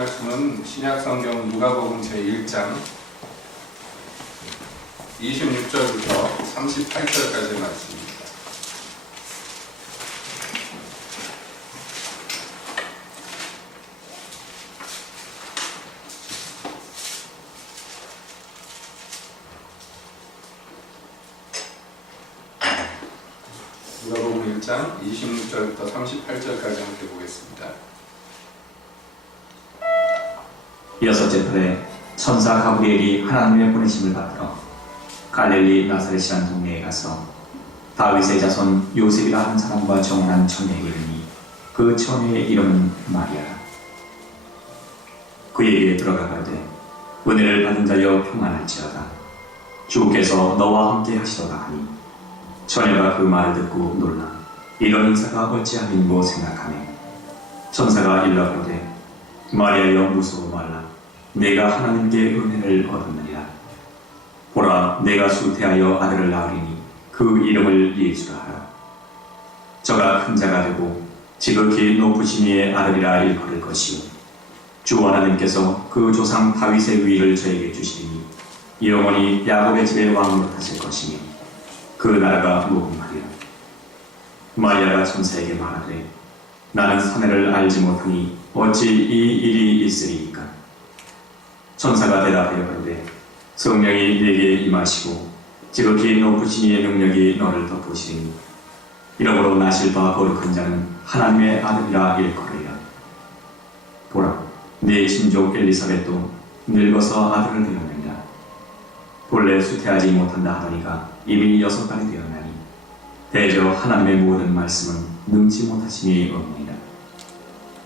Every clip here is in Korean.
말씀은 신약성경 누가복음 제1장 26절부터 38절까지의 말씀입니다. 누가복음 1장 26절부터 38절까지 함께 보겠습니다. 여섯째 달에 천사 가브리엘이 하나님의 보내심을 받들어 갈릴리 나사렛이라는 동네에 가서 다윗의 자손 요셉이라 한 사람과 정혼한 처녀에게 이르니 그 처녀의 이름은 마리아라. 그에게 들어가 가로되 은혜를 받은 자여 평안할지어다. 주께서 너와 함께 하시도다 하니 처녀가 그 말을 듣고 놀라 이런 인사가 어찌함인고 생각하며 천사가 일러 가로되 마리아여 무서워 말라. 내가 하나님께 은혜를 얻었느니라. 보라, 내가 수태하여 아들을 낳으리니 그 이름을 예수라 하라. 저가 큰 자가 되고 지극히 높으신 이의 아들이라 일컬을 것이요 주 하나님께서 그 조상 다윗의 위를 저에게 주시리니 영원히 야곱의 집의 왕으로 하실 것이며 그 나라가 무궁하리라. 마리아가 천사에게 말하되 나는 사내를 알지 못하니 어찌 이 일이 있으리이까. 천사가 대답하여 가로되 성령이 네게 임하시고 지극히 높으신 이의 능력이 너를 덮으시리니 이러므로 나실 바 거룩한 자는 하나님의 아들이라 일컬으리라. 보라, 네 친족 엘리사벳도 늙어서 아들을 되었느니라. 본래 수태하지 못한다 하더니가 이미 6달이 되었나니 대저 하나님의 모든 말씀은 능치 못하시니 없느니라.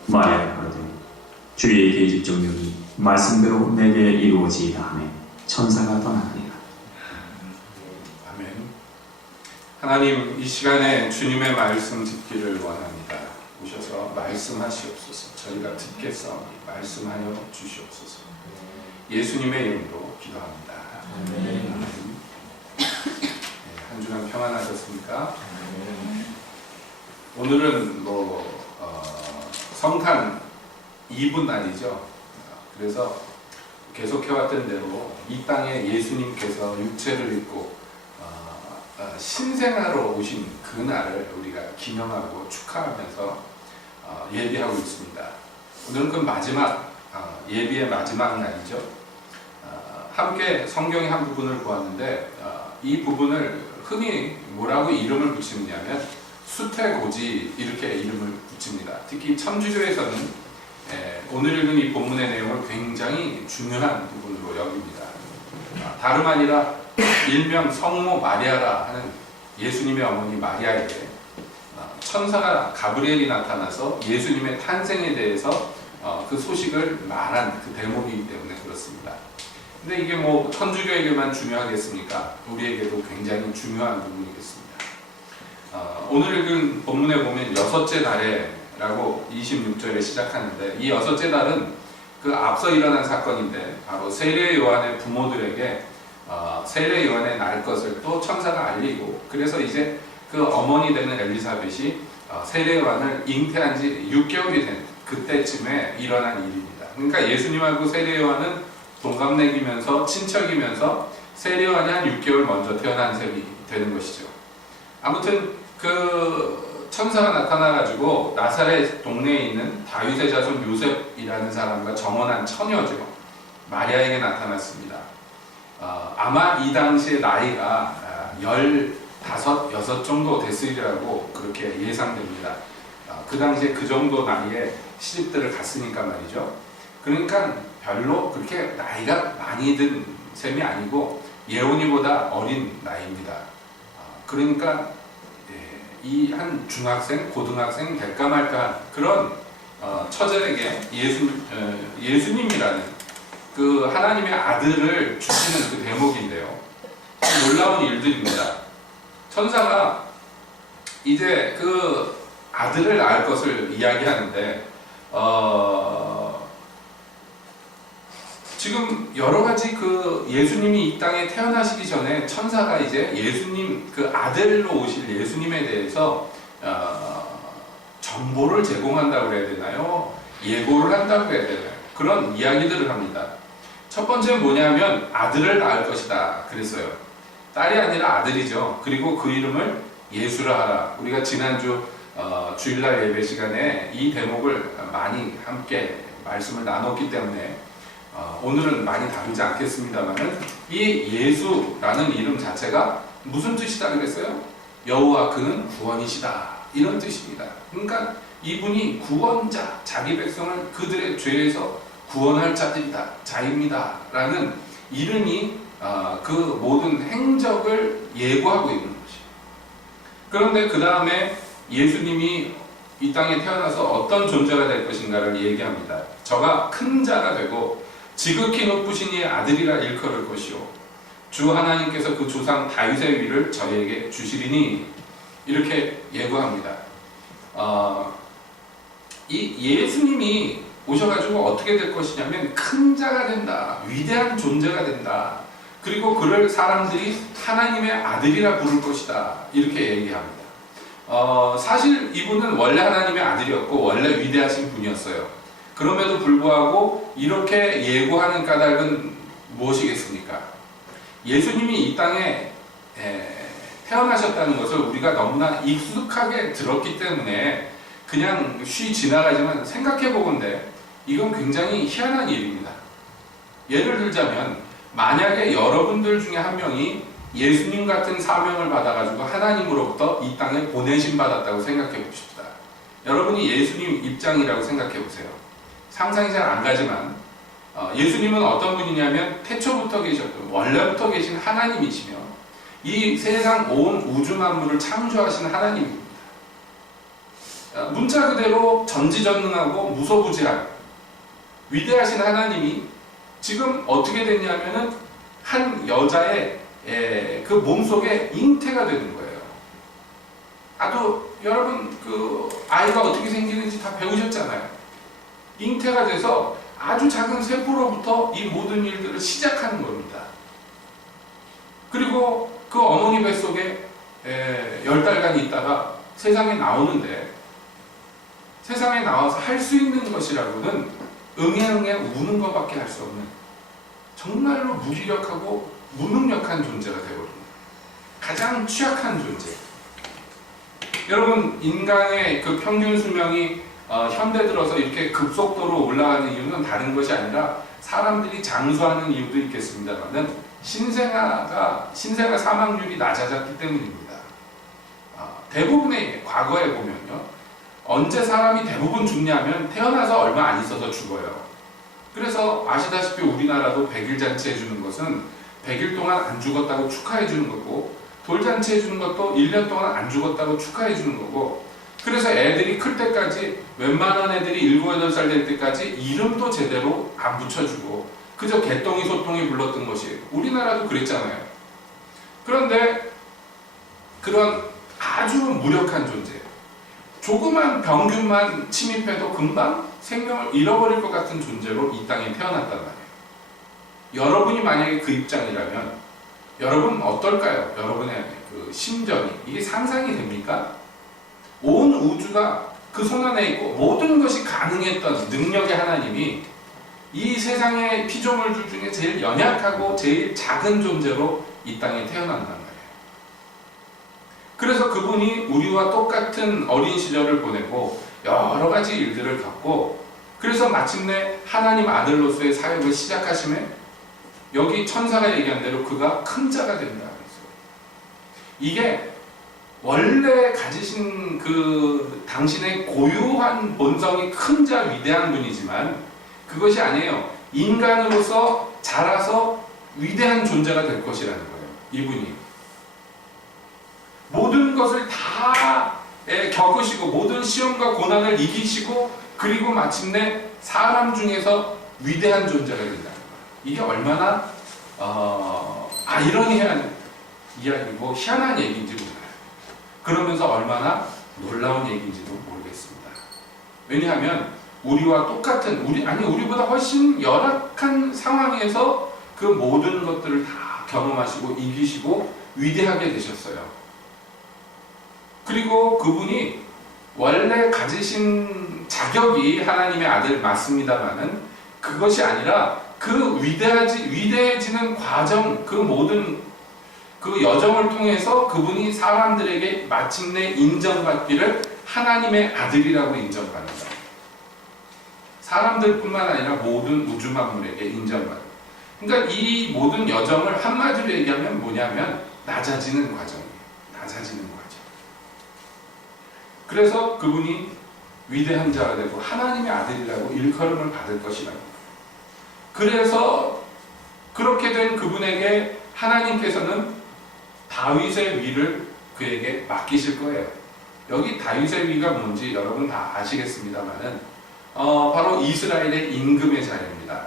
마리아가 가로되 주의 계집 종령이 말씀대로 내게 이루어지이다 하며 천사가 떠나가니라. 아멘. 하나님, 이 시간에 주님의 말씀 듣기를 원합니다. 오셔서 말씀하시옵소서. 저희가 듣겠사오니 말씀하여 주시옵소서. 예수님의 이름으로 기도합니다. 아멘. 한 주간 평안하셨습니까? 오늘은 성탄 2분 날이죠. 그래서 계속해왔던 대로 이 땅에 예수님께서 육체를 입고 신생아로 오신 그날을 우리가 기념하고 축하하면서 예비하고 있습니다. 오늘은 그 마지막 예비의 마지막 날이죠. 함께 성경의 한 부분을 보았는데 이 부분을 흔히 뭐라고 이름을 붙이느냐면 수태고지 이렇게 이름을 붙입니다. 특히 천주교에서는 오늘 읽은 이 본문의 내용을 굉장히 중요한 부분으로 여깁니다. 다름 아니라 일명 성모 마리아라 하는 예수님의 어머니 마리아에게 천사가 가브리엘이 나타나서 예수님의 탄생에 대해서 그 소식을 말한 그 대목이기 때문에 그렇습니다. 근데 이게 뭐 천주교에게만 중요하겠습니까? 우리에게도 굉장히 중요한 부분이겠습니다. 오늘 읽은 본문에 보면 여섯째 달에 라고 26절에 시작하는데 이 여섯째 달은 그 앞서 일어난 사건인데 바로 세례 요한의 부모들에게 세례 요한의 날 것을 또 천사가 알리고 그래서 이제 그 어머니 되는 엘리사벳이 세례 요한을 잉태한 지 6개월이 된 그때쯤에 일어난 일입니다. 그러니까 예수님하고 세례 요한은 동갑내기면서 친척이면서 세례 요한이 한 6개월 먼저 태어난 셈이 되는 것이죠. 아무튼 그 천사가 나타나가지고 나사렛 동네에 있는 다윗의 자손 요셉이라는 사람과 정혼한 처녀죠. 마리아에게 나타났습니다. 아마 이 당시의 나이가 15, 6 정도 됐으리라고 그렇게 예상됩니다. 그 당시에 그 정도 나이에 시집들을 갔으니까 말이죠. 그러니까 별로 그렇게 나이가 많이 든 셈이 아니고 예언이보다 어린 나이입니다. 그러니까 이 한 중학생, 고등학생 될까 말까 그런 처절에게 예수님이라는 그 하나님의 아들을 주시는 그 대목인데요. 놀라운 일들입니다. 천사가 이제 그 아들을 낳을 것을 이야기하는데 지금 여러 가지 그 예수님이 이 땅에 태어나시기 전에 천사가 이제 예수님 그 아들로 오실 예수님에 대해서 정보를 제공한다고 해야 되나요? 예고를 한다고 해야 되나요? 그런 이야기들을 합니다. 첫 번째는 뭐냐면 아들을 낳을 것이다 그랬어요. 딸이 아니라 아들이죠. 그리고 그 이름을 예수라 하라. 우리가 지난주 주일날 예배 시간에 이 대목을 많이 함께 말씀을 나눴기 때문에 오늘은 많이 다루지 않겠습니다만은 이 예수라는 이름 자체가 무슨 뜻이다 그랬어요? 여호와 그는 구원이시다 이런 뜻입니다. 그러니까 이분이 구원자, 자기 백성을 그들의 죄에서 구원할 자입니다 라는 이름이 그 모든 행적을 예고하고 있는 것이에요. 그런데 그 다음에 예수님이 이 땅에 태어나서 어떤 존재가 될 것인가를 얘기합니다. 저가 큰 자가 되고 지극히 높으신 이의 아들이라 일컬을 것이요 주 하나님께서 그 조상 다윗의 위를 저에게 주시리니 이렇게 예고합니다. 이 예수님이 오셔가지고 어떻게 될 것이냐면 큰 자가 된다, 위대한 존재가 된다, 그리고 그를 사람들이 하나님의 아들이라 부를 것이다 이렇게 얘기합니다. 사실 이분은 원래 하나님의 아들이었고 원래 위대하신 분이었어요. 그럼에도 불구하고 이렇게 예고하는 까닭은 무엇이겠습니까? 예수님이 이 땅에 태어나셨다는 것을 우리가 너무나 익숙하게 들었기 때문에 그냥 쉬 지나가지만 생각해보건대 이건 굉장히 희한한 일입니다. 예를 들자면 만약에 여러분들 중에 한 명이 예수님 같은 사명을 받아가지고 하나님으로부터 이 땅에 보내심 받았다고 생각해 봅시다. 여러분이 예수님 입장이라고 생각해 보세요. 상상이 잘 안 가지만 예수님은 어떤 분이냐면 태초부터 계셨던 원래부터 계신 하나님이시며 이 세상 온 우주 만물을 창조하신 하나님입니다. 문자 그대로 전지전능하고 무소부지한 위대하신 하나님이 지금 어떻게 됐냐면은 한 여자의 그 몸속에 잉태가 되는 거예요. 여러분 그 아이가 어떻게 생기는지 다 배우셨잖아요. 잉태가 돼서 아주 작은 세포로부터 이 모든 일들을 시작하는 겁니다. 그리고 그 어머니 뱃속에 10달간 있다가 세상에 나오는데 세상에 나와서 할 수 있는 것이라고는 응애응애 우는 것밖에 할 수 없는 정말로 무기력하고 무능력한 존재가 되어버립니다. 가장 취약한 존재. 여러분 인간의 그 평균 수명이 현대 들어서 이렇게 급속도로 올라가는 이유는 다른 것이 아니라 사람들이 장수하는 이유도 있겠습니다만은 신생아 사망률이 낮아졌기 때문입니다. 대부분의 과거에 보면요. 언제 사람이 대부분 죽냐면 태어나서 얼마 안 있어서 죽어요. 그래서 아시다시피 우리나라도 100일 잔치 해주는 것은 100일 동안 안 죽었다고 축하해 주는 거고 돌잔치 해주는 것도 1년 동안 안 죽었다고 축하해 주는 거고 그래서 애들이 클 때까지 웬만한 애들이 7, 8살 될 때까지 이름도 제대로 안 붙여주고 그저 개똥이 소똥이 불렀던 것이에요. 우리나라도 그랬잖아요. 그런데 그런 아주 무력한 존재 조그만 병균만 침입해도 금방 생명을 잃어버릴 것 같은 존재로 이 땅에 태어났단 말이에요. 여러분이 만약에 그 입장이라면 여러분 어떨까요? 여러분의 그 심정이 이게 상상이 됩니까? 온 우주가 그 손안에 있고 모든 것이 가능했던 능력의 하나님이 이 세상의 피조물들 중에 제일 연약하고 제일 작은 존재로 이 땅에 태어난단 말이에요. 그래서 그분이 우리와 똑같은 어린 시절을 보내고 여러 가지 일들을 겪고 그래서 마침내 하나님 아들로서의 사역을 시작하심에 여기 천사가 얘기한 대로 그가 큰 자가 된다. 이게 원래 가지신 그 당신의 고유한 본성이 큰 자 위대한 분이지만 그것이 아니에요. 인간으로서 자라서 위대한 존재가 될 것이라는 거예요. 이분이 모든 것을 다 겪으시고 모든 시험과 고난을 이기시고 그리고 마침내 사람 중에서 위대한 존재가 된다는 거예요. 이게 얼마나 아이러니한 이야기고 희한한 얘기인지 몰라요. 그러면서 얼마나 놀라운 얘기인지도 모르겠습니다. 왜냐하면 우리와 똑같은 우리보다 훨씬 열악한 상황에서 그 모든 것들을 다 경험하시고 이기시고 위대하게 되셨어요. 그리고 그분이 원래 가지신 자격이 하나님의 아들 맞습니다만은 그것이 아니라 그 위대해지는 과정, 그 모든 그 여정을 통해서 그분이 사람들에게 마침내 인정받기를 하나님의 아들이라고 인정받는다. 사람들뿐만 아니라 모든 우주 만물에게 인정받는다. 그러니까 이 모든 여정을 한마디로 얘기하면 뭐냐면 낮아지는 과정이에요. 낮아지는 과정. 그래서 그분이 위대한 자가 되고 하나님의 아들이라고 일컬음을 받을 것이라고. 그래서 그렇게 된 그분에게 하나님께서는 다윗의 위를 그에게 맡기실 거예요. 여기 다윗의 위가 뭔지 여러분 다 아시겠습니다만은 바로 이스라엘의 임금의 자리입니다.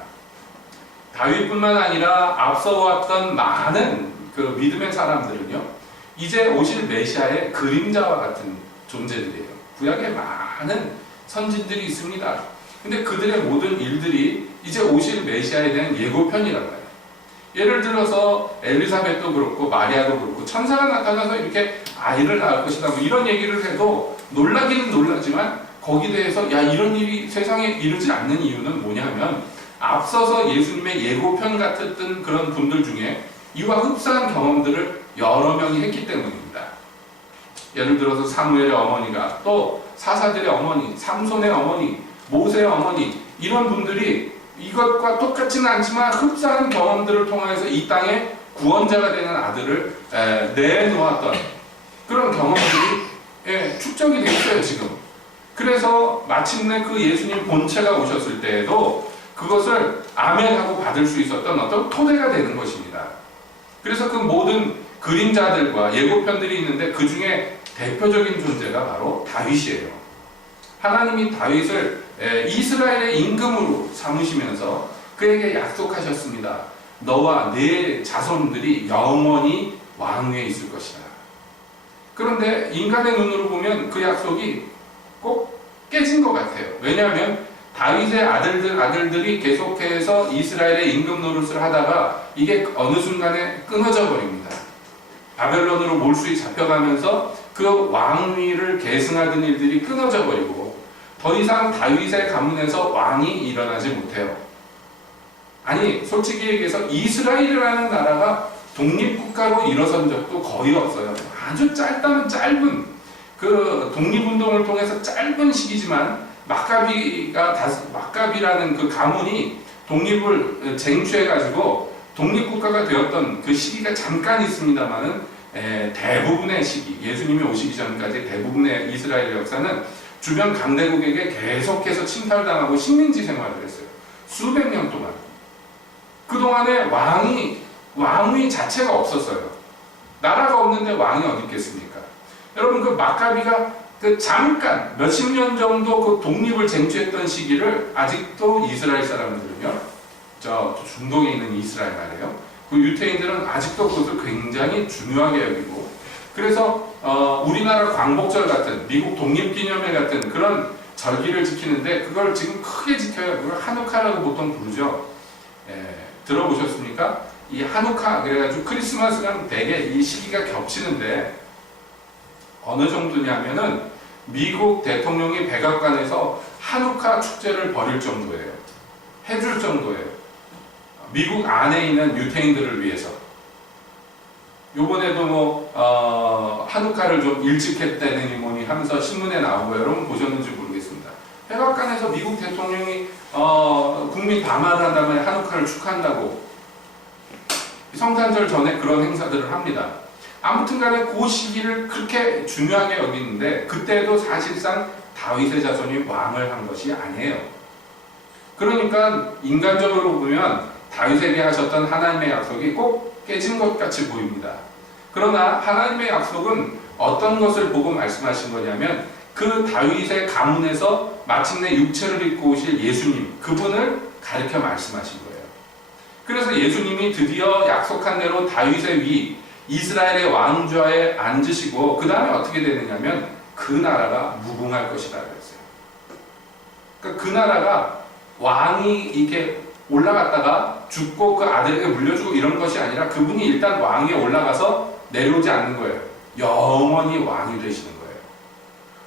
다윗뿐만 아니라 앞서 왔던 많은 그 믿음의 사람들은요, 이제 오실 메시아의 그림자와 같은 존재들이에요. 구약에 많은 선진들이 있습니다. 근데 그들의 모든 일들이 이제 오실 메시아에 대한 예고편이란 말이에요. 예를 들어서 엘리사벳도 그렇고 마리아도 그렇고 천사가 나타나서 이렇게 아이를 낳을 것이다 뭐 이런 얘기를 해도 놀라기는 놀라지만 거기에 대해서 야 이런 일이 세상에 이르지 않는 이유는 뭐냐면 앞서서 예수님의 예고편 같았던 그런 분들 중에 이와 흡사한 경험들을 여러 명이 했기 때문입니다. 예를 들어서 사무엘의 어머니가 또 사사들의 어머니, 삼손의 어머니, 모세의 어머니 이런 분들이 이것과 똑같지는 않지만 흡사한 경험들을 통해서 이 땅에 구원자가 되는 아들을 내놓았던 그런 경험들이 축적이 되어 있어요 지금. 그래서 마침내 그 예수님 본체가 오셨을 때에도 그것을 아멘하고 받을 수 있었던 어떤 토대가 되는 것입니다. 그래서 그 모든 그림자들과 예고편들이 있는데 그 중에 대표적인 존재가 바로 다윗이에요. 하나님이 다윗을 이스라엘의 임금으로 삼으시면서 그에게 약속하셨습니다. 너와 네 자손들이 영원히 왕위에 있을 것이다. 그런데 인간의 눈으로 보면 그 약속이 꼭 깨진 것 같아요. 왜냐하면 다윗의 아들들이 계속해서 이스라엘의 임금 노릇을 하다가 이게 어느 순간에 끊어져 버립니다. 바벨론으로 몰수히 잡혀가면서 그 왕위를 계승하던 일들이 끊어져 버리고 더 이상 다윗의 가문에서 왕이 일어나지 못해요. 아니 솔직히 얘기해서 이스라엘이라는 나라가 독립국가로 일어선 적도 거의 없어요. 아주 짧은 그 독립운동을 통해서 짧은 시기지만 막가비라는 그 가문이 독립을 쟁취해가지고 독립국가가 되었던 그 시기가 잠깐 있습니다만은 대부분의 시기, 예수님이 오시기 전까지 대부분의 이스라엘 역사는 주변 강대국에게 계속해서 침탈당하고 식민지 생활을 했어요. 수백 년 동안. 그동안에 왕위 자체가 없었어요. 나라가 없는데 왕이 어디 있겠습니까? 여러분 그 막가비가 그 잠깐 몇십 년 정도 그 독립을 쟁취했던 시기를 아직도 이스라엘 사람들은요, 저 중동에 있는 이스라엘 말이에요. 그 유태인들은 아직도 그것을 굉장히 중요하게 여기고, 그래서 우리나라 광복절 같은 미국 독립기념일 같은 그런 절기를 지키는데 그걸 지금 크게 지켜요. 그걸 하누카라고 보통 부르죠. 들어보셨습니까? 이 하누카 그래가지고 크리스마스랑 되게 이 시기가 겹치는데 어느 정도냐면은 미국 대통령이 백악관에서 하누카 축제를 벌일 정도예요. 해줄 정도예요. 미국 안에 있는 유태인들을 위해서. 요번에도 하누카를 좀 일찍 했다느니 뭐니 하면서 신문에 나오고 여러분 보셨는지 모르겠습니다. 백악관에서 미국 대통령이 국민 담화를 한 다음에 하누카를 축하한다고 성탄절 전에 그런 행사들을 합니다. 아무튼 간에 그 시기를 그렇게 중요하게 여기는데 그때도 사실상 다윗의 자손이 왕을 한 것이 아니에요. 그러니까 인간적으로 보면 다윗에게 하셨던 하나님의 약속이 꼭 깨진 것 같이 보입니다. 그러나 하나님의 약속은 어떤 것을 보고 말씀하신 거냐면 그 다윗의 가문에서 마침내 육체를 입고 오실 예수님, 그분을 가리켜 말씀하신 거예요. 그래서 예수님이 드디어 약속한 대로 다윗의 위, 이스라엘의 왕좌에 앉으시고 그 다음에 어떻게 되느냐면 그 나라가 무궁할 것이다 그랬어요. 그러니까 그 나라가 왕이 이렇게 올라갔다가 죽고 그 아들에게 물려주고 이런 것이 아니라 그분이 일단 왕위에 올라가서 내려오지 않는 거예요. 영원히 왕이 되시는 거예요.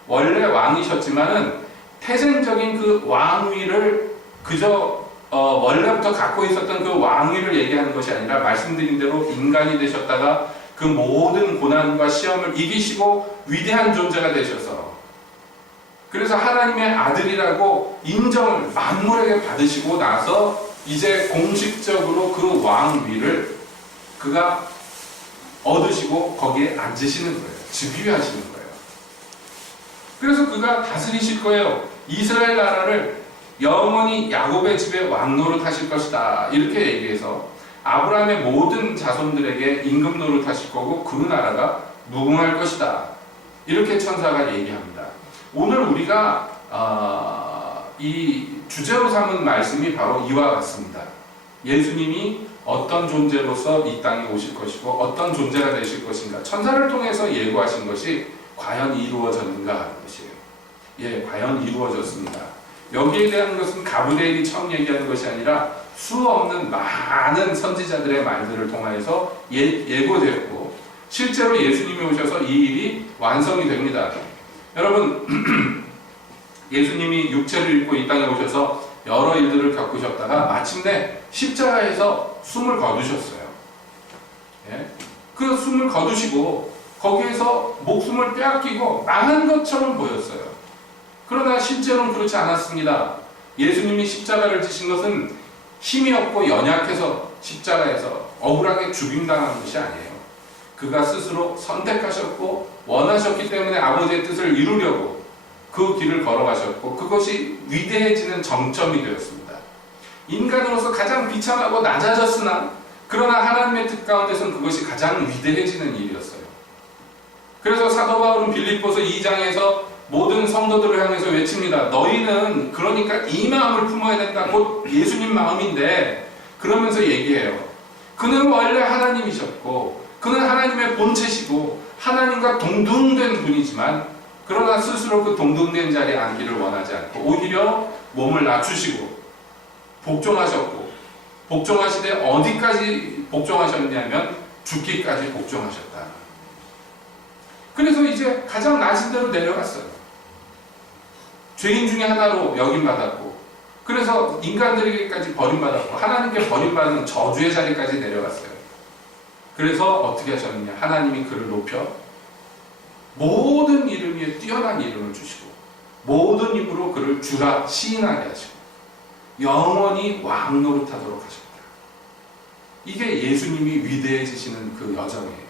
원래 왕이셨지만은 태생적인 그 왕위를 그저 원래부터 갖고 있었던 그 왕위를 얘기하는 것이 아니라 말씀드린 대로 인간이 되셨다가 그 모든 고난과 시험을 이기시고 위대한 존재가 되셔서 그래서 하나님의 아들이라고 인정을 만물에게 받으시고 나서 이제 공식적으로 그 왕위를 그가 얻으시고 거기에 앉으시는 거예요. 즉위하시는 거예요. 그래서 그가 다스리실 거예요. 이스라엘 나라를 영원히 야곱의 집에 왕노릇 하실 것이다. 이렇게 얘기해서 아브라함의 모든 자손들에게 임금 노릇하실 거고 그 나라가 무궁할 것이다. 이렇게 천사가 얘기합니다. 오늘 우리가 이 주제로 삼은 말씀이 바로 이와 같습니다. 예수님이 어떤 존재로서 이 땅에 오실 것이고 어떤 존재가 되실 것인가 천사를 통해서 예고하신 것이 과연 이루어졌는가 하는 것이에요. 예, 과연 이루어졌습니다. 여기에 대한 것은 가브리엘이 처음 얘기하는 것이 아니라 수 없는 많은 선지자들의 말들을 통하여서 예고되었고 실제로 예수님이 오셔서 이 일이 완성이 됩니다. 여러분 예수님이 육체를 입고 이 땅에 오셔서 여러 일들을 겪으셨다가 마침내 십자가에서 숨을 거두셨어요. 예? 그 숨을 거두시고 거기에서 목숨을 빼앗기고 망한 것처럼 보였어요. 그러나 실제로는 그렇지 않았습니다. 예수님이 십자가를 지신 것은 힘이 없고 연약해서 십자가에서 억울하게 죽임당한 것이 아니에요. 그가 스스로 선택하셨고 원하셨기 때문에 아버지의 뜻을 이루려고 그 길을 걸어가셨고 그것이 위대해지는 정점이 되었습니다. 인간으로서 가장 비참하고 낮아졌으나 그러나 하나님의 뜻 가운데서는 그것이 가장 위대해지는 일이었어요. 그래서 사도 바울은 빌립보서 2장에서 모든 성도들을 향해서 외칩니다. 너희는 그러니까 이 마음을 품어야 된다. 곧 예수님 마음인데 그러면서 얘기해요. 그는 원래 하나님이셨고 그는 하나님의 본체시고 하나님과 동등된 분이지만 그러나 스스로 그 동등된 자리에 앉기를 원하지 않고 오히려 몸을 낮추시고 복종하셨고 복종하시되 어디까지 복종하셨냐면 죽기까지 복종하셨다. 그래서 이제 가장 낮은 데로 내려갔어요. 죄인 중에 하나로 여김받았고 그래서 인간들에게까지 버림받았고 하나님께 버림받은 저주의 자리까지 내려갔어요. 그래서 어떻게 하셨느냐. 하나님이 그를 높여 모든 이름 위에 뛰어난 이름을 주시고 모든 입으로 그를 주라 시인하게 하시고 영원히 왕노릇하도록 하셨다. 이게 예수님이 위대해지시는 그 여정이에요.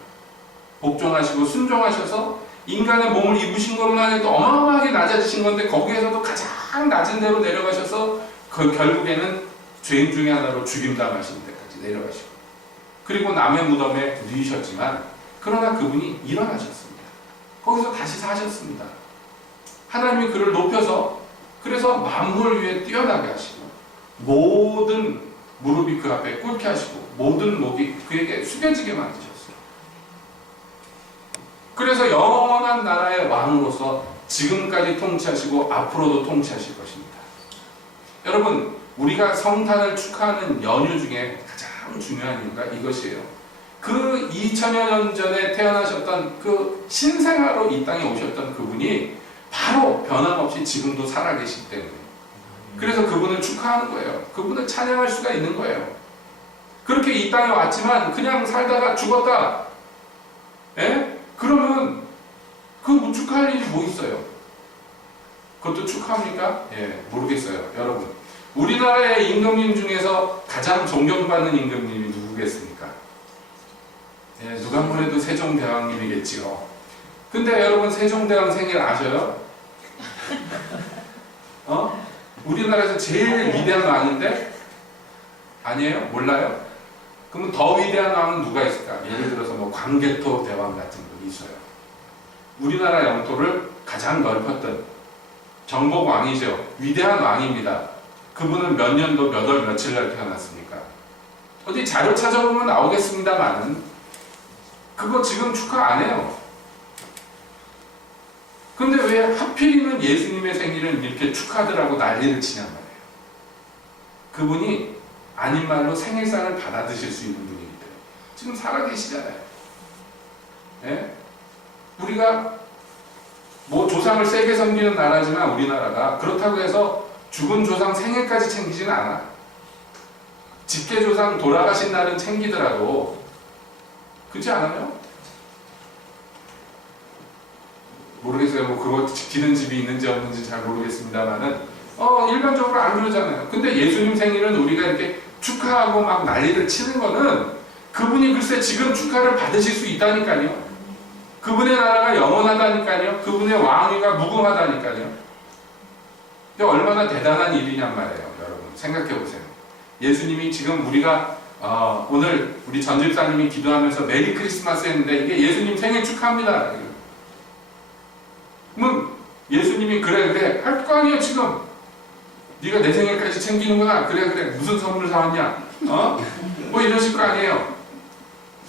복종하시고 순종하셔서 인간의 몸을 입으신 것만 해도 어마어마하게 낮아지신 건데 거기에서도 가장 낮은 데로 내려가셔서 그 결국에는 죄인 중에 하나로 죽임당하시는 데까지 내려가시고 그리고 남의 무덤에 누이셨지만 그러나 그분이 일어나셨습니다. 거기서 다시 사셨습니다. 하나님이 그를 높여서 그래서 만물 위에 뛰어나게 하시고 모든 무릎이 그 앞에 꿇게 하시고 모든 목이 그에게 숙여지게 만드셨어요. 그래서 영원한 나라의 왕으로서 지금까지 통치하시고 앞으로도 통치하실 것입니다. 여러분 우리가 성탄을 축하하는 연휴 중에 가장 중요한 이유가 이것이에요. 그 2000여 년 전에 태어나셨던 그 신생아로 이 땅에 오셨던 그분이 바로 변함없이 지금도 살아계시기 때문에 그래서 그분을 축하하는 거예요. 그분을 찬양할 수가 있는 거예요. 그렇게 이 땅에 왔지만 그냥 살다가 죽었다. 예? 그러면 그 축하할 일이 뭐 있어요? 그것도 축하합니까? 예, 모르겠어요. 여러분 우리나라의 임금님 중에서 가장 존경받는 임금님이 누구겠습니까? 예, 누가 뭐래도 세종대왕님이겠지요. 근데 여러분 세종대왕 생일 아셔요? 우리나라에서 제일 위대한 왕인데? 아니에요? 몰라요? 그러면 더 위대한 왕은 누가 있을까? 예를 들어서 뭐 광개토 대왕 같은 분이 있어요. 우리나라 영토를 가장 넓혔던 정복 왕이죠. 위대한 왕입니다. 그분은 몇 년도 몇 월 며칠 날 태어났습니까? 어디 자료 찾아보면 나오겠습니다만은 그거 지금 축하 안 해요. 근데 왜 하필이면 예수님의 생일은 이렇게 축하들하고 난리를 치냔 말이에요. 그분이 아닌 말로 생일상을 받아드실 수 있는 분이기 때문에 지금 살아계시잖아요. 예? 우리가 뭐 조상을 세게 섬기는 나라지만 우리나라가 그렇다고 해서 죽은 조상 생일까지 챙기지는 않아. 직계조상 돌아가신 날은 챙기더라도 그렇지 않아요? 모르겠어요. 뭐 그거 지키는 집이 있는지 없는지 잘 모르겠습니다만은 일반적으로 안 그러잖아요. 근데 예수님 생일은 우리가 이렇게 축하하고 막 난리를 치는 거는 그분이 글쎄 지금 축하를 받으실 수 있다니까요. 그분의 나라가 영원하다니까요. 그분의 왕위가 무궁하다니까요. 근데 얼마나 대단한 일이냔 말이에요. 여러분 생각해 보세요. 예수님이 지금 우리가 오늘 우리 전 집사님이 기도하면서 메리 크리스마스 했는데 이게 예수님 생일 축하합니다. 그러면 예수님이 그래 할 거 아니에요. 지금 네가 내 생일까지 챙기는구나. 그래 무슨 선물 사왔냐? 뭐 이러실 거 아니에요.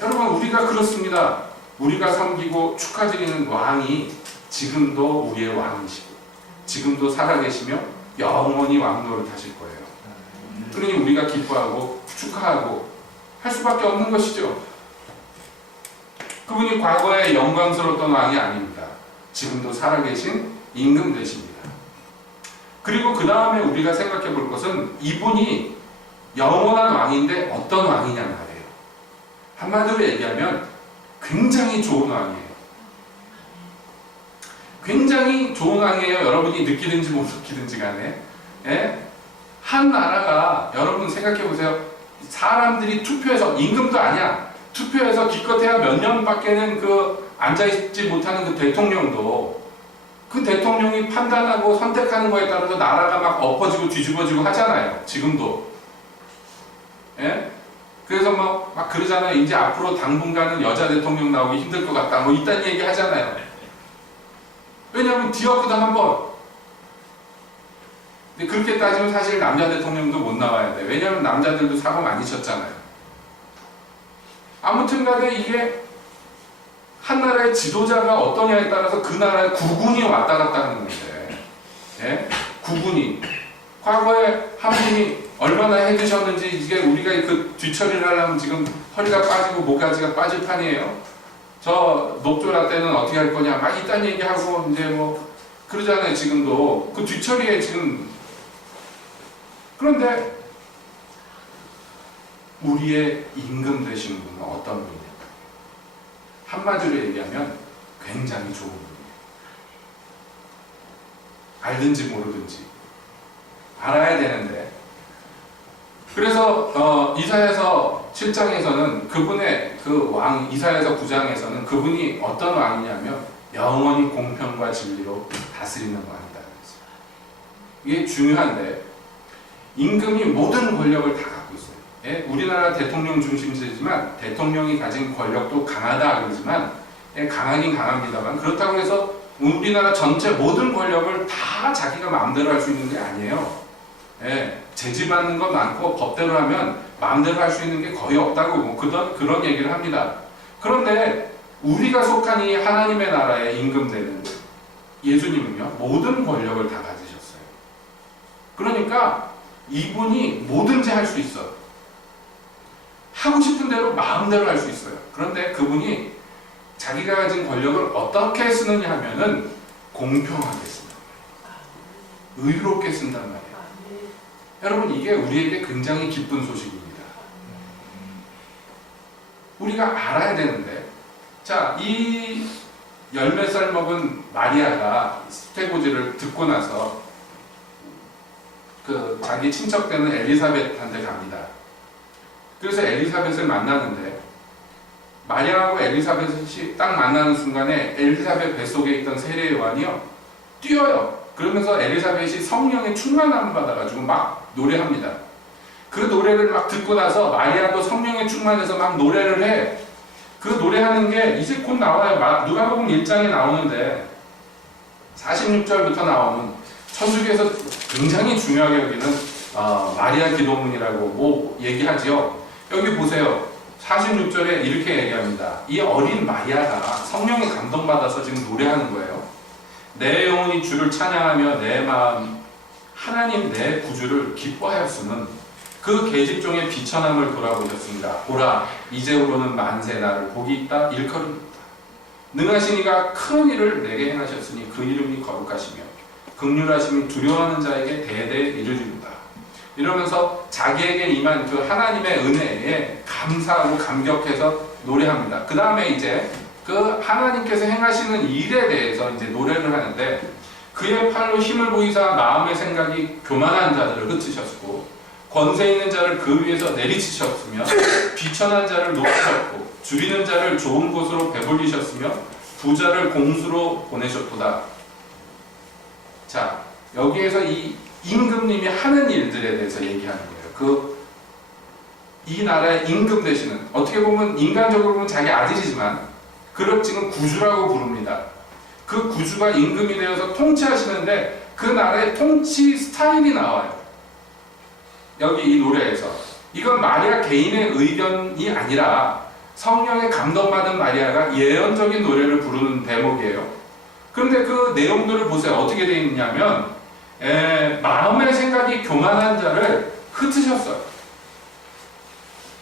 여러분 우리가 그렇습니다. 우리가 섬기고 축하드리는 왕이 지금도 우리의 왕이시고 지금도 살아계시며 영원히 왕노를 하실 거예요. 그러니 우리가 기뻐하고 축하하고 할 수밖에 없는 것이죠. 그분이 과거에 영광스러웠던 왕이 아닙니다. 지금도 살아계신 임금 되십니다. 그리고 그 다음에 우리가 생각해 볼 것은 이분이 영원한 왕인데 어떤 왕이냐는 말이에요. 한마디로 얘기하면 굉장히 좋은 왕이에요. 굉장히 좋은 왕이에요. 여러분이 느끼든지 못 느끼든지 간에. 한 나라가 여러분 생각해 보세요. 사람들이 투표해서 임금도 아니야. 투표해서 기껏해야 몇 년밖에는 앉아있지 못하는 그 대통령도 그 대통령이 판단하고 선택하는 거에 따라서 나라가 막 엎어지고 뒤집어지고 하잖아요. 지금도. 그래서 막 그러잖아요. 이제 앞으로 당분간은 여자 대통령 나오기 힘들 것 같다. 뭐 이딴 얘기 하잖아요. 왜냐하면 뒤엎거든 한번. 근데 그렇게 따지면 사실 남자 대통령도 못 나와야 돼. 왜냐하면 남자들도 사고 많이 쳤잖아요. 아무튼 간에 이게 한 나라의 지도자가 어떠냐에 따라서 그 나라의 국군이 왔다 갔다 하는 건데, 국군이 과거에 한 분이 얼마나 해드셨는지 이게 우리가 그 뒤처리를 하려면 지금 허리가 빠지고 모가지가 빠질 판이에요. 저 녹조라 때는 어떻게 할 거냐 막 이딴 얘기하고 이제 뭐 그러잖아요. 지금도 그 뒤처리에 지금. 그런데 우리의 임금 되신 분은 어떤 분이냐? 한마디로 얘기하면 굉장히 좋은 분이에요. 알든지 모르든지 알아야 되는데. 그래서 이사야서 7장에서는 그분의 그 왕, 이사야서 9장에서는 그분이 어떤 왕이냐면 영원히 공평과 진리로 다스리는 왕이다. 이게 중요한데 임금이 모든 권력을 다 갖고 있어요. 우리나라 대통령 중심제지만 대통령이 가진 권력도 강하다 그러지만 강하긴 강합니다만 그렇다고 해서 우리나라 전체 모든 권력을 다 자기가 마음대로 할 수 있는 게 아니에요. 제지받는 건 많고 법대로 하면 마음대로 할 수 있는 게 거의 없다고 뭐 그런 얘기를 합니다. 그런데 우리가 속한 이 하나님의 나라의 임금되는 예수님은요 모든 권력을 다 가지셨어요. 그러니까 이분이 뭐든지 할 수 있어요. 하고 싶은 대로 마음대로 할 수 있어요. 그런데 그분이 자기가 가진 권력을 어떻게 쓰느냐 하면은 공평하게 쓴단 말이에요. 의롭게 쓴단 말이에요. 여러분 이게 우리에게 굉장히 기쁜 소식입니다. 우리가 알아야 되는데 자, 이 10몇 살 먹은 마리아가 스테고지를 듣고 나서 자기 친척되는 엘리사벳한테 갑니다. 그래서 엘리사벳을 만나는데 마리아하고 엘리사벳이 딱 만나는 순간에 엘리사벳 뱃속에 있던 세례 요한이요 뛰어요. 그러면서 엘리사벳이 성령의 충만함을 받아가지고 막 노래합니다. 그 노래를 막 듣고 나서 마리아도 성령에 충만해서 막 노래를 해. 그 노래하는 게 이제 곧 나와요. 누가복음 1장에 나오는데 46절부터 나오는 천주교에서 굉장히 중요하게 여기는 마리아 기도문이라고 뭐 얘기하지요. 여기 보세요. 46절에 이렇게 얘기합니다. 이 어린 마리아가 성령에 감동받아서 지금 노래하는 거예요. 내 영혼이 주를 찬양하며 내 마음 하나님 내 구주를 기뻐하였으면 그 계집종의 비천함을 돌아보셨습니다. 보라 이제후로는 만세 나를 복이 있다 일컬음이다. 능하신 이가 큰 일을 내게 행하셨으니 그 이름이 거룩하시며 긍휼하심이 두려워하는 자에게 대대 이르리로다. 이러면서 자기에게 임한 그 하나님의 은혜에 감사하고 감격해서 노래합니다. 그 다음에 이제 그 하나님께서 행하시는 일에 대해서 이제 노래를 하는데, 그의 팔로 힘을 보이사 마음의 생각이 교만한 자들을 흩으셨고 권세 있는 자를 그 위에서 내리치셨으며 비천한 자를 높이셨고 줄이는 자를 좋은 곳으로 배불리셨으며 부자를 공수로 보내셨도다. 자, 여기에서 이 임금님이 하는 일들에 대해서 얘기하는 거예요. 이 나라의 임금 되시는, 어떻게 보면 인간적으로 보면 자기 아들이지만 그를 지금 구주라고 부릅니다. 그 구주가 임금이 되어서 통치하시는데 그 나라의 통치 스타일이 나와요. 여기 이 노래에서. 이건 마리아 개인의 의견이 아니라 성령의 감동받은 마리아가 예언적인 노래를 부르는 대목이에요. 그런데 그 내용들을 보세요. 어떻게 되어 있냐면 마음의 생각이 교만한 자를 흩으셨어요.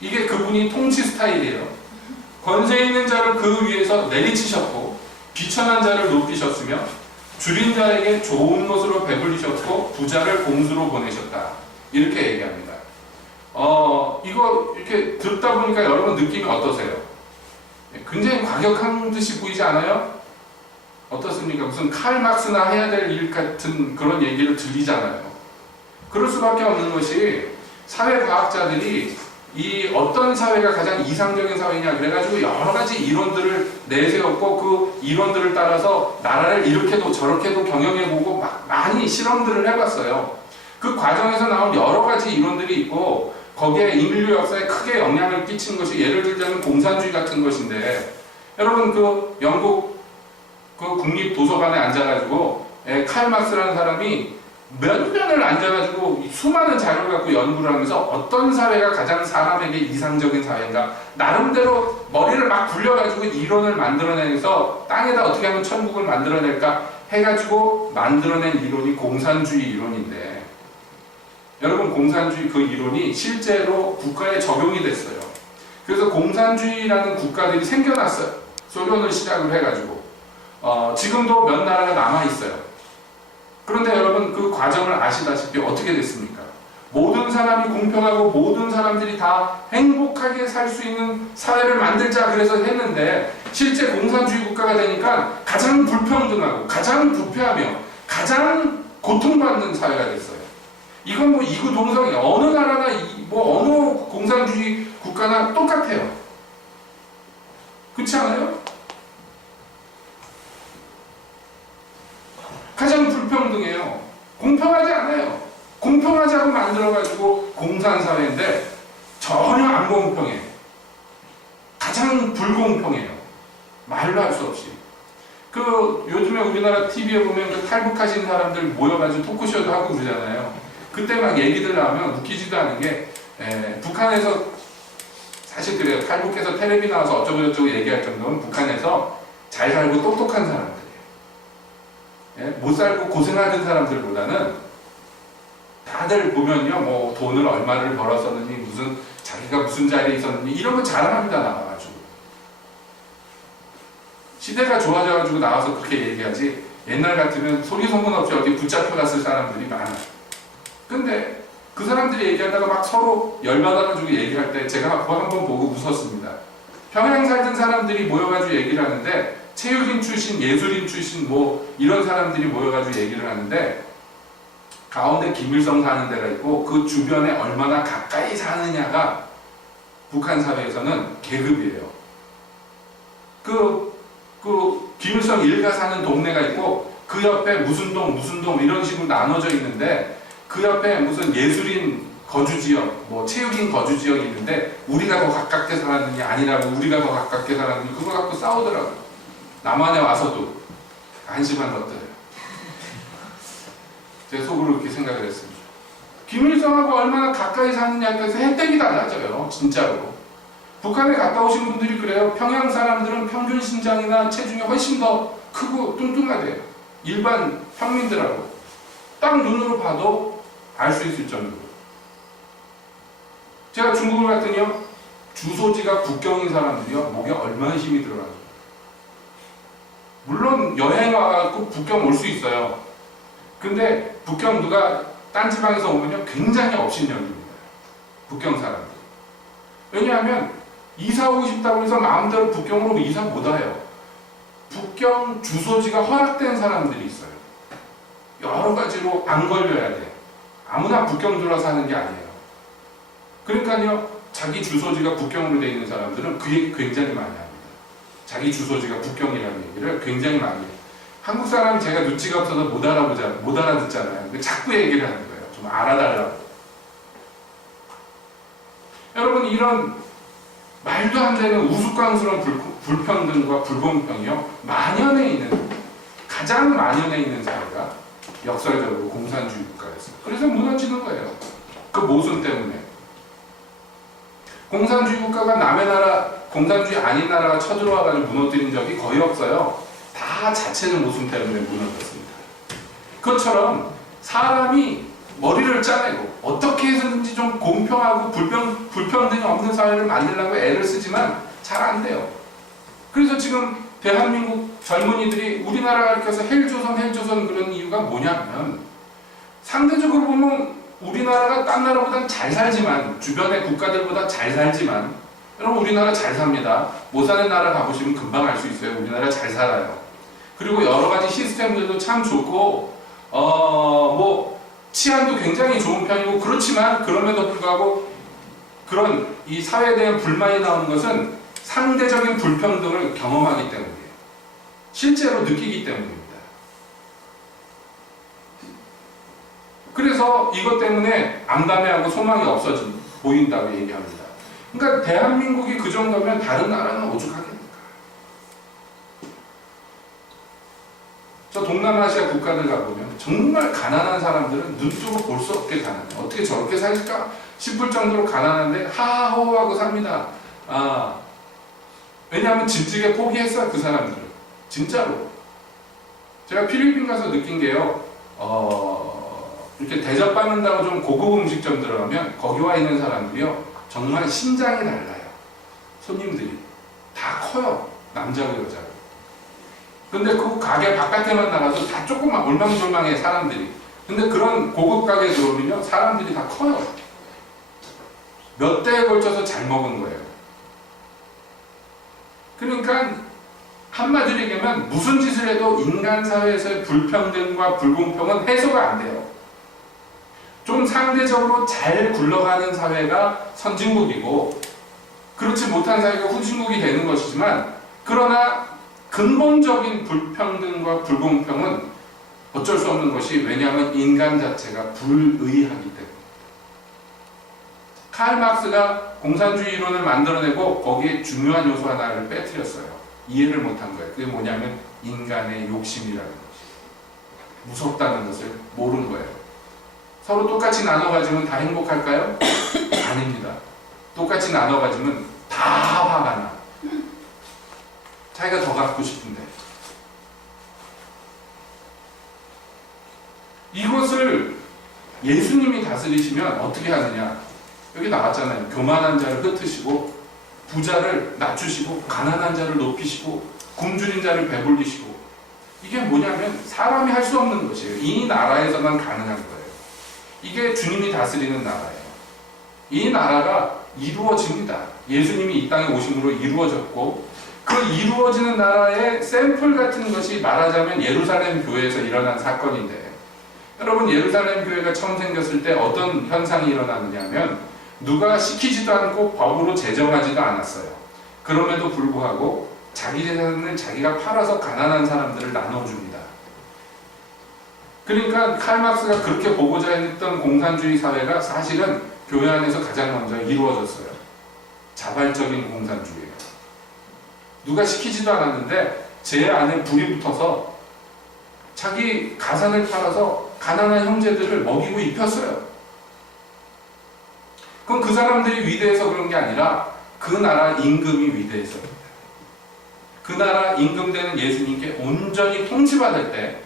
이게 그분이 통치 스타일이에요. 권세 있는 자를 그 위에서 내리치셨고 비천한 자를 높이셨으며 줄인 자에게 좋은 것으로 배불리셨고 부자를 공수로 보내셨다. 이렇게 얘기합니다. 이거 이렇게 듣다 보니까 여러분 느낌이 어떠세요? 굉장히 과격한 듯이 보이지 않아요? 어떻습니까? 무슨 칼 막스나 해야 될 일 같은 그런 얘기를 들리잖아요. 그럴 수밖에 없는 것이 사회과학자들이 이 어떤 사회가 가장 이상적인 사회냐 그래가지고 여러 가지 이론들을 내세웠고 그 이론들을 따라서 나라를 이렇게도 저렇게도 경영해보고 많이 실험들을 해봤어요. 그 과정에서 나온 여러 가지 이론들이 있고 거기에 인류 역사에 크게 영향을 끼친 것이 예를 들자면 공산주의 같은 것인데, 여러분 그 영국 그 국립도서관에 앉아가지고 칼 막스라는 사람이 몇 년을 앉아가지고 수많은 자료를 갖고 연구를 하면서 어떤 사회가 가장 사람에게 이상적인 사회인가 나름대로 머리를 막 굴려가지고 이론을 만들어내서 땅에다 어떻게 하면 천국을 만들어낼까 해가지고 만들어낸 이론이 공산주의 이론인데, 여러분 공산주의 그 이론이 실제로 국가에 적용이 됐어요. 그래서 공산주의라는 국가들이 생겨났어요. 소련을 시작을 해가지고 지금도 몇 나라가 남아있어요. 그런데 여러분 그 과정을 아시다시피 어떻게 됐습니까? 모든 사람이 공평하고 모든 사람들이 다 행복하게 살 수 있는 사회를 만들자 그래서 했는데, 실제 공산주의 국가가 되니까 가장 불평등하고 가장 부패하며 가장 고통받는 사회가 됐어요. 이건 뭐 이구동성이 어느 나라나 뭐 어느 공산주의 국가나 똑같아요. 그렇지 않아요? 가장 불평등해요. 공평하지 않아요. 공평하자고 만들어가지고 공산사회인데 전혀 안 공평해. 가장 불공평해요. 말로 할 수 없이. 요즘에 우리나라 TV에 보면 그 탈북하신 사람들 모여가지고 토크쇼도 하고 그러잖아요. 그때 막 얘기들 나오면 웃기지도 않은 게, 북한에서 사실 그래요. 탈북해서 텔레비 나와서 어쩌고저쩌고 얘기할 정도면 북한에서 잘 살고 똑똑한 사람들이에요. 못 살고 고생하는 사람들보다는 다들 보면요, 뭐 돈을 얼마를 벌었었느니 자기가 무슨 자리에 있었느니 이런 거 자랑합니다. 나와가지고 시대가 좋아져가지고 나와서 그렇게 얘기하지, 옛날 같으면 소리 소문 없이 어디 붙잡혀 갔을 사람들이 많아요. 근데 그 사람들이 얘기하다가 막 서로 열받아가지고 얘기할 때 제가 그거 한번 보고 웃었습니다. 평양 살던 사람들이 모여가지고 얘기를 하는데, 체육인 출신, 예술인 출신 뭐 이런 사람들이 모여가지고 얘기를 하는데, 가운데 김일성 사는 데가 있고 그 주변에 얼마나 가까이 사느냐가 북한 사회에서는 계급이에요. 김일성 일가 사는 동네가 있고 그 옆에 무슨 동 이런 식으로 나눠져 있는데, 그 옆에 무슨 예술인 거주지역, 뭐 체육인 거주지역이 있는데 우리가 더 가깝게 살았느니 아니라고, 우리가 더 가깝게 살았느니 그거 갖고 싸우더라고요. 남한에 와서도 한심한 것들. 제 속으로 그렇게 생각을 했습니다. 김일성하고 얼마나 가까이 사느냐에 따라서 혜택이 달라져요. 진짜로. 북한에 갔다 오신 분들이 그래요. 평양 사람들은 평균 신장이나 체중이 훨씬 더 크고 뚱뚱하대요. 일반 평민들하고. 딱 눈으로 봐도 알 수 있을 정도로. 제가 중국을 갔더니요, 주소지가 국경인 사람들이요, 목에 얼마나 힘이 들어가요. 물론 여행 와갖고 북경 올 수 있어요. 근데 북경 누가 딴 지방에서 오면요 굉장히 업신여깁니다. 북경 사람들. 왜냐하면 이사 오고 싶다고 해서 마음대로 북경으로 이사 못 와요. 북경 주소지가 허락된 사람들이 있어요. 여러 가지로 안 걸려야 돼. 아무나 북경 들어와서 하는 게 아니에요. 그러니까요, 자기 주소지가 북경으로 되어 있는 사람들은 그 얘기 굉장히 많이 합니다. 자기 주소지가 북경이라는 얘기를 굉장히 많이 해요. 한국 사람이 제가 눈치가 없어서 못 알아듣잖아요. 자꾸 얘기를 하는 거예요. 좀 알아달라고. 여러분, 이런 말도 안 되는 우스꽝스러운 불평등과 불공평이요, 가장 만연해 있는 사회가 역사적으로 공산주의 국가였어요. 그래서 무너지는 거예요. 그 모순 때문에. 공산주의 국가가 남의 나라, 공산주의 아닌 나라가 쳐들어와가지고 무너뜨린 적이 거의 없어요. 다 자체는 모순 때문에 무너졌습니다. 그것처럼 사람이 머리를 짜내고 어떻게 해서든지 좀 공평하고 불평등이 없는 사회를 만들려고 애를 쓰지만 잘 안 돼요. 그래서 지금 대한민국 젊은이들이 우리나라 가르쳐서 헬조선 그런 이유가 뭐냐면, 상대적으로 보면 우리나라가 딴 나라보다는 잘 살지만, 주변의 국가들보다 잘 살지만, 여러분 우리나라 잘 삽니다. 못 사는 나라 가보시면 금방 알 수 있어요. 우리나라 잘 살아요. 그리고 여러 가지 시스템들도 참 좋고, 치안도 굉장히 좋은 편이고, 그렇지만 그럼에도 불구하고 그런 이 사회에 대한 불만이 나오는 것은 상대적인 불평등을 경험하기 때문이에요. 실제로 느끼기 때문입니다. 그래서 이것 때문에 암담해하고 소망이 보인다고 얘기합니다. 그러니까 대한민국이 그 정도면 다른 나라는 오죽하겠습니까? 저 동남아시아 국가들 가보면 정말 가난한 사람들은 눈 뜨고 볼 수 없게 가난해요. 어떻게 저렇게 살까 싶을 정도로 가난한데 하하호호하고 삽니다. 왜냐하면 진즉에 포기했어요, 그 사람들은. 진짜로. 제가 필리핀 가서 느낀 게요, 이렇게 대접받는다고 좀 고급 음식점 들어가면 거기 와 있는 사람들이요, 정말 신장이 달라요. 손님들이. 다 커요. 남자고 여자고. 근데 그 가게 바깥에만 나가서 다 조금만 올망졸망해, 사람들이. 근데 그런 고급 가게에 들어오면 사람들이 다 커요. 몇 대에 걸쳐서 잘 먹은 거예요. 그러니까 한마디로 얘기하면 무슨 짓을 해도 인간 사회에서의 불평등과 불공평은 해소가 안 돼요. 좀 상대적으로 잘 굴러가는 사회가 선진국이고, 그렇지 못한 사회가 후진국이 되는 것이지만, 그러나 근본적인 불평등과 불공평은 어쩔 수 없는 것이, 왜냐하면 인간 자체가 불의하기 때문에. 칼 막스가 공산주의 이론을 만들어내고 거기에 중요한 요소 하나를 빼뜨렸어요. 이해를 못한 거예요. 그게 뭐냐면 인간의 욕심이라는 것이. 무섭다는 것을 모르는 거예요. 서로 똑같이 나눠 가지면 다 행복할까요? 아닙니다. 똑같이 나눠 가지면 다 화가 나. 자기가 더 갖고 싶은데. 이것을 예수님이 다스리시면 어떻게 하느냐? 여기 나왔잖아요. 교만한 자를 흩으시고, 부자를 낮추시고, 가난한 자를 높이시고, 굶주린 자를 배불리시고. 이게 뭐냐면 사람이 할 수 없는 것이에요. 이 나라에서만 가능한 거예요. 이게 주님이 다스리는 나라예요. 이 나라가 이루어집니다. 예수님이 이 땅에 오심으로 이루어졌고, 그 이루어지는 나라의 샘플 같은 것이 말하자면 예루살렘 교회에서 일어난 사건인데, 여러분 예루살렘 교회가 처음 생겼을 때 어떤 현상이 일어나느냐면, 누가 시키지도 않고 법으로 제정하지도 않았어요. 그럼에도 불구하고 자기 재산을 자기가 팔아서 가난한 사람들을 나눠줍니다. 그러니까 칼막스가 그렇게 보고자 했던 공산주의 사회가 사실은 교회 안에서 가장 먼저 이루어졌어요. 자발적인 공산주의예요. 누가 시키지도 않았는데 제 안에 불이 붙어서 자기 가산을 팔아서 가난한 형제들을 먹이고 입혔어요. 그럼 그 사람들이 위대해서 그런 게 아니라 그 나라 임금이 위대해서입니다. 그 나라 임금되는 예수님께 온전히 통치받을 때,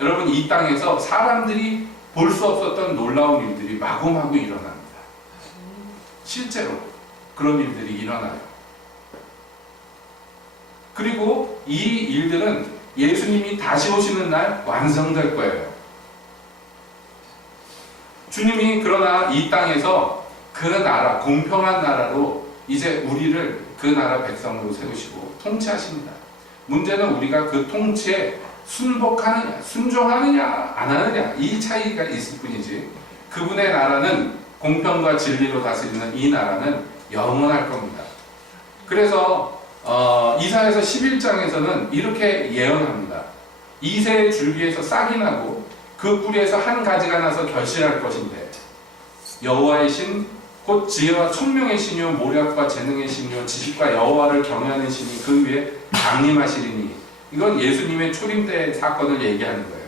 여러분 이 땅에서 사람들이 볼 수 없었던 놀라운 일들이 마구마구 일어납니다. 실제로 그런 일들이 일어나요. 그리고 이 일들은 예수님이 다시 오시는 날 완성될 거예요. 주님이 그러나 이 땅에서 그 나라, 공평한 나라로 이제 우리를 그 나라 백성으로 세우시고 통치하십니다. 문제는 우리가 그 통치에 순복하느냐, 순종하느냐, 안 하느냐, 이 차이가 있을 뿐이지, 그분의 나라는 공평과 진리로 다스리는 이 나라는 영원할 겁니다. 그래서 이사야서 11장에서는 이렇게 예언합니다. 이새의 줄기에서 싹이 나고 그 뿌리에서 한 가지가 나서 결실할 것인데, 여호와의 신 곧 지혜와 총명의 신이요 모략과 재능의 신이요 지식과 여호와를 경외하는 신이 그 위에 강림하시리니, 이건 예수님의 초림 때 사건을 얘기하는 거예요.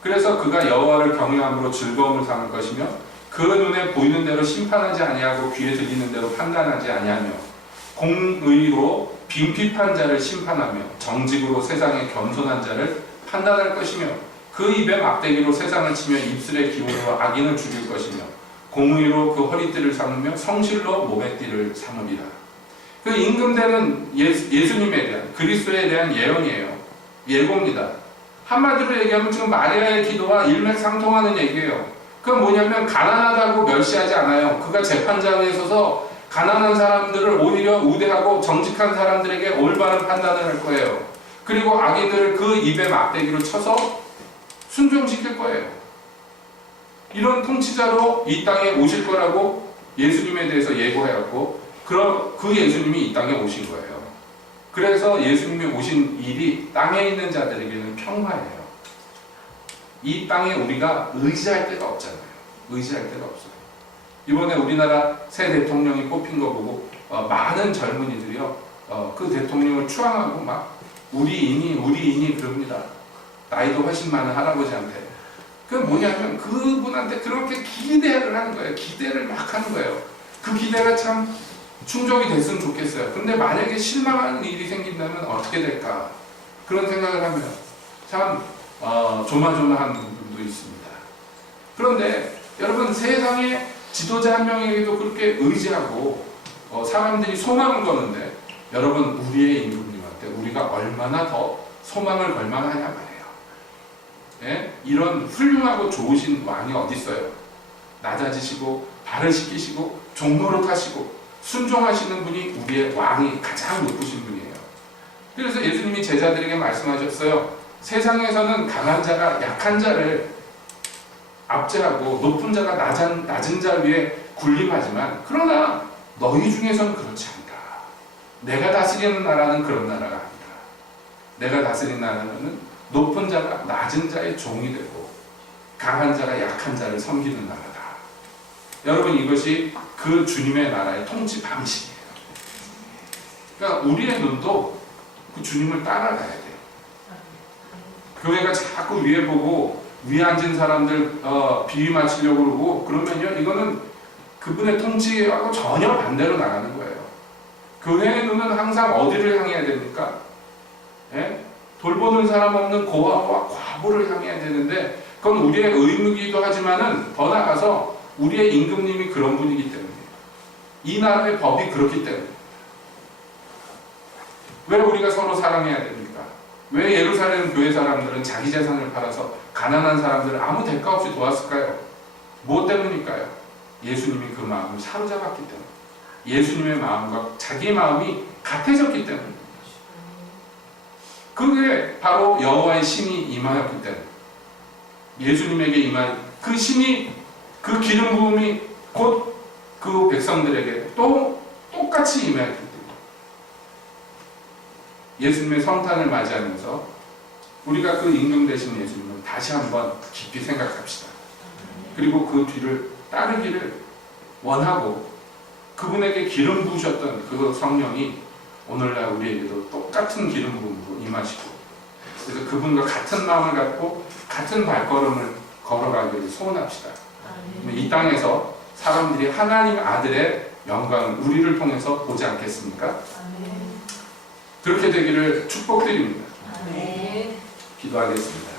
그래서 그가 여호와를 경외함으로 즐거움을 삼을 것이며 그 눈에 보이는 대로 심판하지 아니하고 귀에 들리는 대로 판단하지 아니하며 공의로 빈핍한 자를 심판하며 정직으로 세상에 겸손한 자를 판단할 것이며 그 입에 막대기로 세상을 치며 입술의 기운으로 악인을 죽일 것이며 공의로 그 허리띠를 삼으며 성실로 몸의 띠를 삼으리라. 그 임금되는 예수님에 대한, 그리스도에 대한 예언이에요. 예고입니다. 한마디로 얘기하면 지금 마리아의 기도와 일맥상통하는 얘기예요. 그건 뭐냐면 가난하다고 멸시하지 않아요. 그가 재판장에 서서 가난한 사람들을 오히려 우대하고 정직한 사람들에게 올바른 판단을 할 거예요. 그리고 악인들을 그 입에 막대기로 쳐서 순종시킬 거예요. 이런 통치자로 이 땅에 오실 거라고 예수님에 대해서 예고해왔고, 그 예수님이 이 땅에 오신 거예요. 그래서 예수님이 오신 일이 땅에 있는 자들에게는 평화예요. 이 땅에 우리가 의지할 데가 없잖아요. 의지할 데가 없어요. 이번에 우리나라 새 대통령이 뽑힌 거 보고 많은 젊은이들이요, 그 대통령을 추앙하고 막 우리인이 그럽니다. 나이도 훨씬 많은 할아버지한테. 그 뭐냐면 그분한테 그렇게 기대를 하는 거예요. 기대를 막 하는 거예요. 그 기대가 참 충족이 됐으면 좋겠어요. 근데 만약에 실망하는 일이 생긴다면 어떻게 될까? 그런 생각을 하면 참 조마조마한 부분도 있습니다. 그런데 여러분, 세상에 지도자 한 명에게도 그렇게 의지하고 사람들이 소망을 거는데, 여러분, 우리의 임금님한테 우리가 얼마나 더 소망을 걸 만하냐 말이에요. 예? 이런 훌륭하고 좋으신 왕이 어디 있어요? 낮아지시고 발을 씻기시고 종로로 타시고 순종하시는 분이 우리의 왕이 가장 높으신 분이에요. 그래서 예수님이 제자들에게 말씀하셨어요. 세상에서는 강한 자가 약한 자를 압제하고 높은 자가 낮은 자 위에 군림하지만, 그러나 너희 중에서는 그렇지 않다. 내가 다스리는 나라는 그런 나라가 아니다. 내가 다스리는 나라는 높은 자가 낮은 자의 종이 되고 강한 자가 약한 자를 섬기는 나라다. 여러분, 이것이 그 주님의 나라의 통치 방식이에요. 그러니까 우리의 눈도 그 주님을 따라가야 돼요. 교회가 자꾸 위에 보고 위에 앉은 사람들 비위 맞추려고 그러고 그러면요, 이거는 그분의 통치하고 전혀 반대로 나가는 거예요. 교회의 눈은 항상 어디를 향해야 됩니까? 예? 돌보는 사람 없는 고아와 과부를 향해야 되는데, 그건 우리의 의무이기도 하지만은 더 나아가서 우리의 임금님이 그런 분이기 때문에, 이 나라의 법이 그렇기 때문에. 왜 우리가 서로 사랑해야 됩니까? 왜 예루살렘 교회 사람들은 자기 재산을 팔아서 가난한 사람들을 아무 대가 없이 도왔을까요? 무엇 때문일까요? 예수님이 그 마음을 사로잡았기 때문에, 예수님의 마음과 자기 마음이 같아졌기 때문에, 그게 바로 여호와의 신이 임하였기 때문에, 예수님에게 임한 그 신이, 그 기름 부음이 곧 그 백성들에게 또 똑같이 임하였기 때문에, 예수님의 성탄을 맞이하면서 우리가 그 임금 되신 예수님을 다시 한번 깊이 생각합시다. 그리고 그 뒤를 따르기를 원하고, 그분에게 기름 부으셨던 그 성령이 오늘날 우리에게도 똑같은 기름 부음으로 임하시고, 그래서 그분과 같은 마음을 갖고 같은 발걸음을 걸어가기를 소원합시다. 이 땅에서 사람들이 하나님 아들의 영광을 우리를 통해서 보지 않겠습니까? 그렇게 되기를 축복드립니다. 기도하겠습니다.